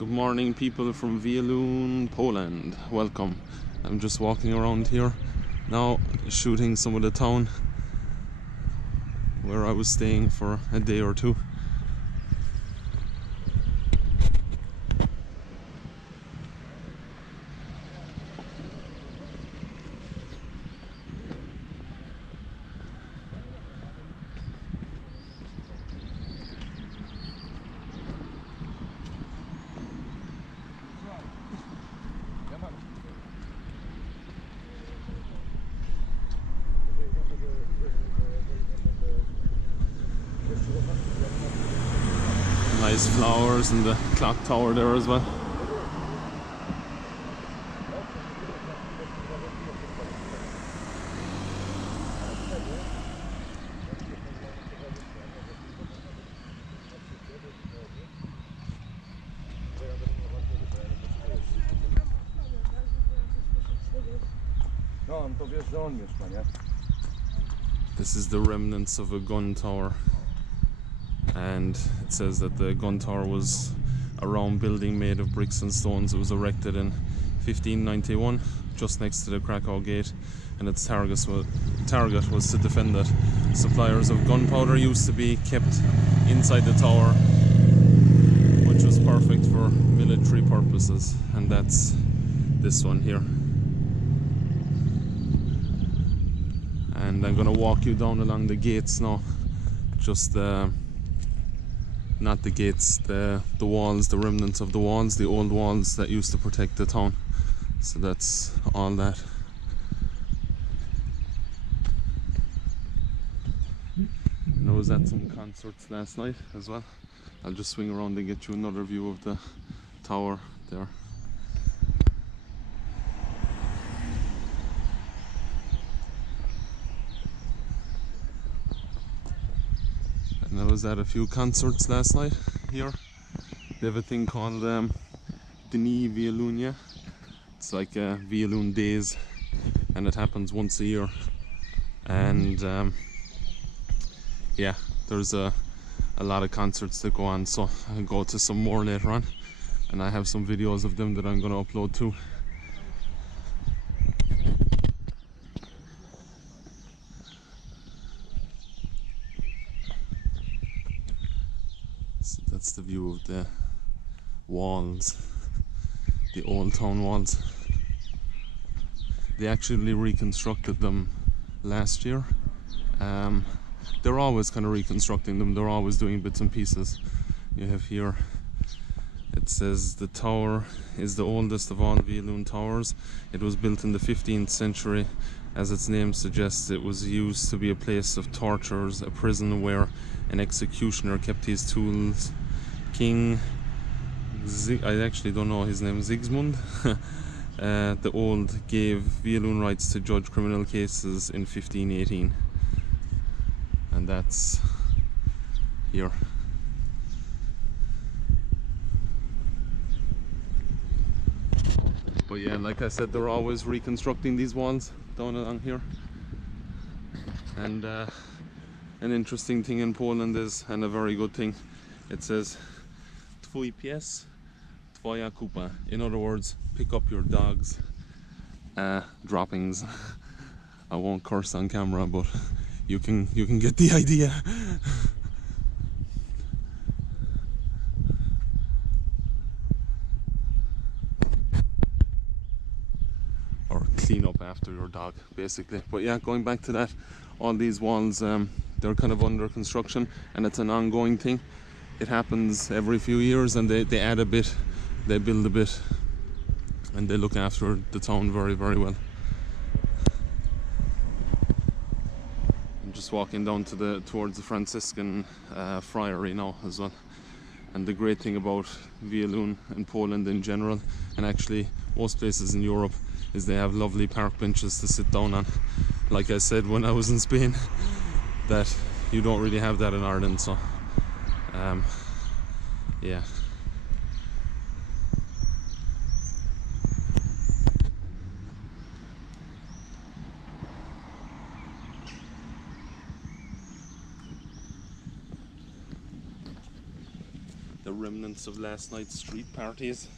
Good morning, people from Wieluń, Poland. Welcome. I'm just walking around here now, shooting some of the town where I was staying for a day or two. Nice flowers and the clock tower there as well. This is the remnants of a gun tower, and it says that the gun tower was a round building made of bricks and stones. It was erected in 1591 just next to the Krakow gate, and its target was to defend it. Suppliers of gunpowder used to be kept inside the tower, which was perfect for military purposes, and that's this one here. And I'm gonna walk you down along the gates now. Just not the gates, the walls, the remnants of the walls, the old walls that used to protect the town. So that's all that. And I was at some concerts last night as well. I'll just swing around and get you another view of the tower there. And I was at a few concerts last night here. They have a thing called Dni Wielunia. It's like Wieluń Days, and it happens once a year. And yeah, there's a lot of concerts that go on, so I'll go to some more later on, and I have some videos of them that I'm going to upload too. So that's the view of the walls, the old town walls. They actually reconstructed them last year. They're always kind of reconstructing them, they're always doing bits and pieces. You have here, it says the tower is the oldest of all Wieluń towers. It was built in the 15th century. As its name suggests, it was used to be a place of tortures, a prison where an executioner kept his tools. King I actually don't know his name, Sigismund the Old gave Wieluń rights to judge criminal cases in 1518, and that's here. But yeah, like I said, they're always reconstructing these walls down along here. And an interesting thing in Poland is, and a very good thing, it says Twój pies, twoja kupa. In other words, pick up your dog's droppings. I won't curse on camera, but you can get the idea. Or clean up after your dog, basically. But yeah, going back to that, all these walls, they're kind of under construction, and it's an ongoing thing. It happens every few years, and they add a bit, they build a bit, and they look after the town very, very well. I'm just walking down to towards the Franciscan friary now as well. And the great thing about Wieluń and Poland in general, and actually most places in Europe, is they have lovely park benches to sit down on. Like I said when I was in Spain, that you don't really have that in Ireland, so yeah. The remnants of last night's street parties.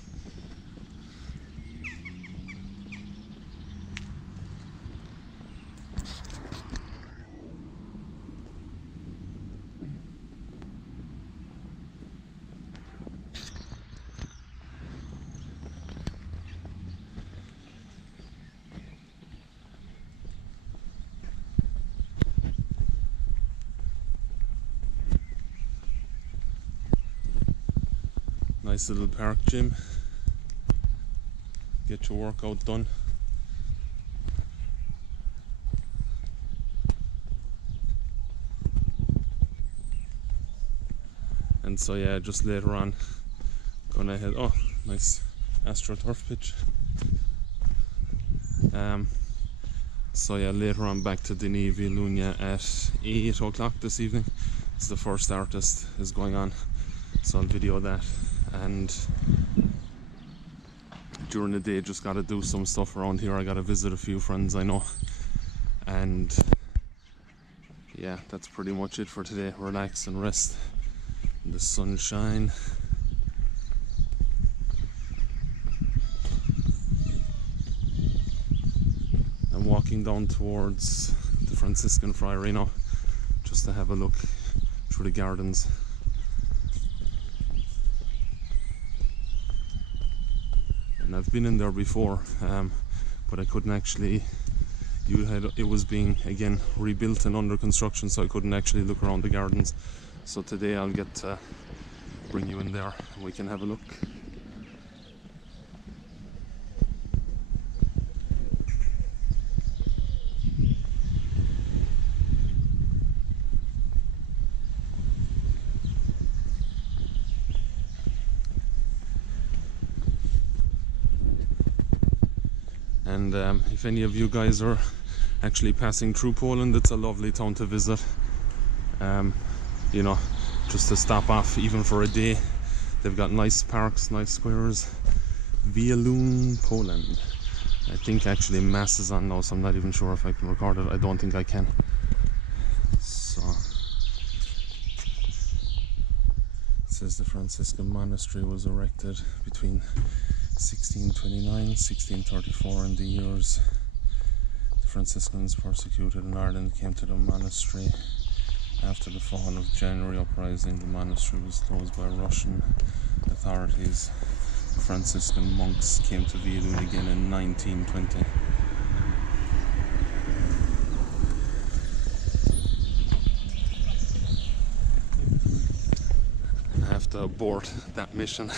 Nice little park gym. Get your workout done. And so yeah, just later on gonna head, oh nice AstroTurf pitch. So yeah, later on back to Wieluń at 8 o'clock this evening. It's the first artist is going on, so I'll video that. And during the day just gotta do some stuff around here. I gotta visit a few friends I know, and yeah, that's pretty much it for today. Relax and rest in the sunshine. I'm walking down towards the Franciscan Friary now, just to have a look through the gardens. And I've been in there before, but I couldn't actually, it was being again rebuilt and under construction, so I couldn't actually look around the gardens. So today I'll get to bring you in there and we can have a look. And if any of you guys are actually passing through Poland, it's a lovely town to visit. You know, just to stop off even for a day. They've got nice parks, nice squares. Wieluń, Poland. I think actually Mass is on now, so I'm not even sure if I can record it. I don't think I can. So it says the Franciscan monastery was erected between 1629, 1634. In the years the Franciscans persecuted in Ireland came to the monastery. After the fall of January uprising, the monastery was closed by Russian authorities. The Franciscan monks came to Wieluń again in 1920. I have to abort that mission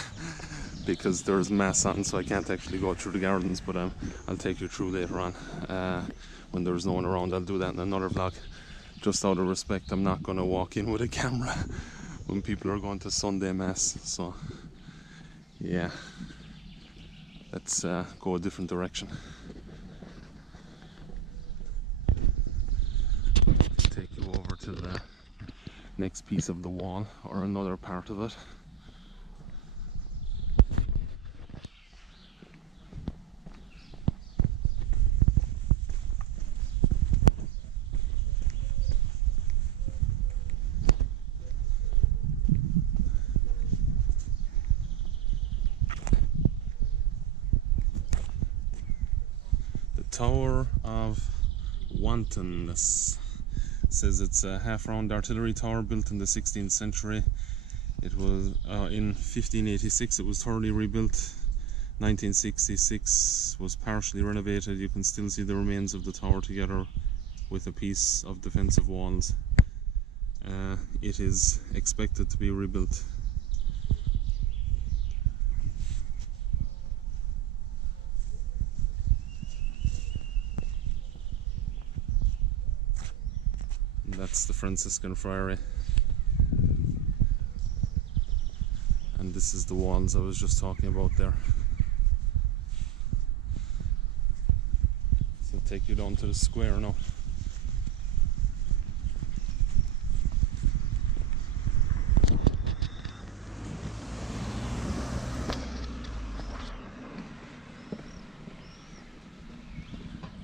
because there's Mass on, so I can't actually go through the gardens, but I'll take you through later on. When there's no one around, I'll do that in another vlog. Just out of respect, I'm not going to walk in with a camera when people are going to Sunday Mass. So yeah, let's go a different direction. Take you over to the next piece of the wall, or another part of it. Tower of Wantonness. It says it's a half-round artillery tower built in the 16th century. It was in 1586 it was thoroughly rebuilt. 1966 was partially renovated. You can still see the remains of the tower together with a piece of defensive walls. It is expected to be rebuilt. That's the Franciscan Friary, and this is the walls I was just talking about there. So I'll take you down to the square now.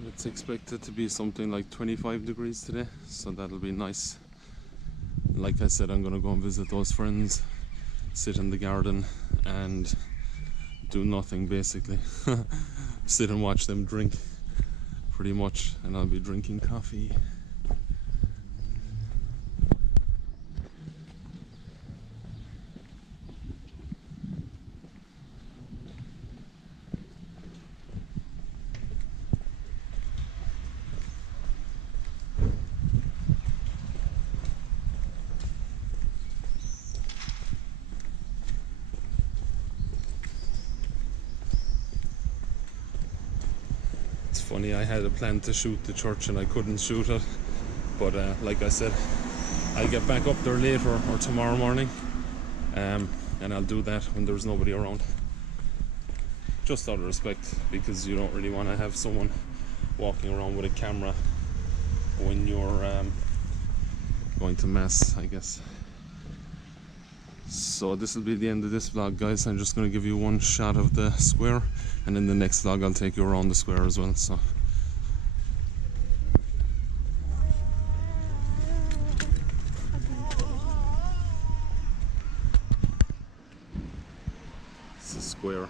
It's expected to be something like 25 degrees today, so that'll be nice. Like I said, I'm gonna go and visit those friends sit in the garden and do nothing basically. Sit and watch them drink pretty much, and I'll be drinking coffee. Funny, I had a plan to shoot the church and I couldn't shoot it, but like I said, I'll get back up there later or tomorrow morning, and I'll do that when there's nobody around, just out of respect, because you don't really want to have someone walking around with a camera when you're going to mass, I guess. So this will be the end of this vlog, guys. I'm just going to give you one shot of the square, and in the next vlog I'll take you around the square as well. So it's a square.